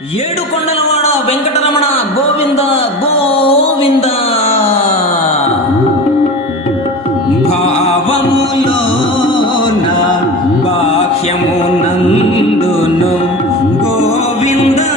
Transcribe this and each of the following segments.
ఏడు కొండలవాడ వెంకటరమణ గోవింద గోవింద. భావములో నా బాహ్యమునందును గోవిందా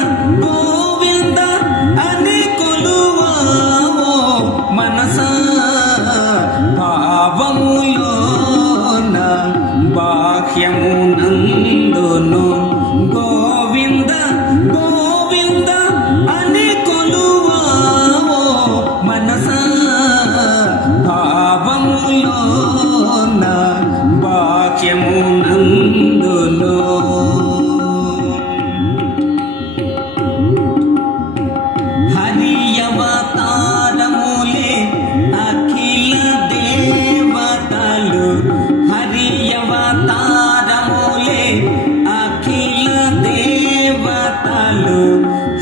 నాలు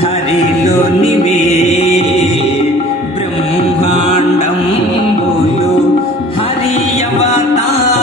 హరిలో నివే. బ్రహ్మాండం బోలు హరి అవతార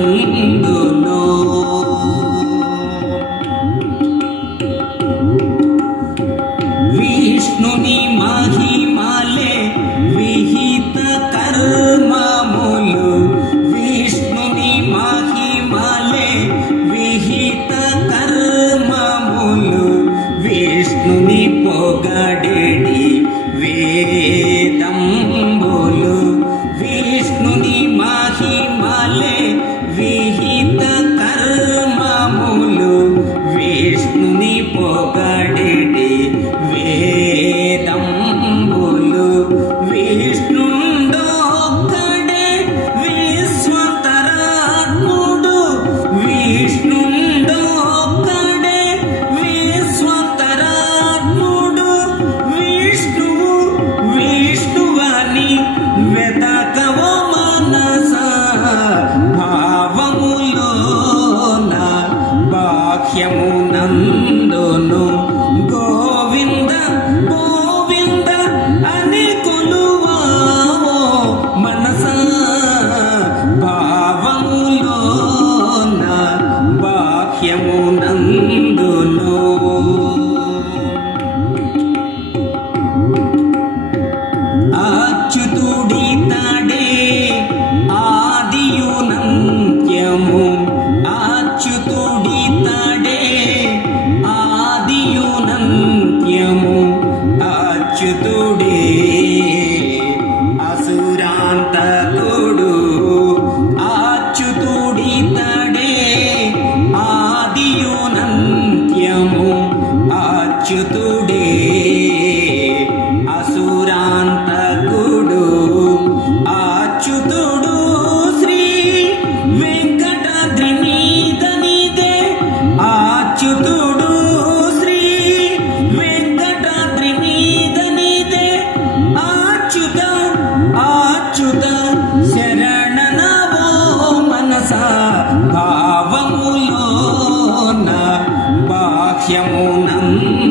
leve. ഐക്യമുനം ಅಸುರಾಂತ ಕೊಡು ಆಚು ತುಡಿ ತಡೆ ಆದಿಯು ನಂತ್ಯಮು ಆಚ್ಯುತು Xem.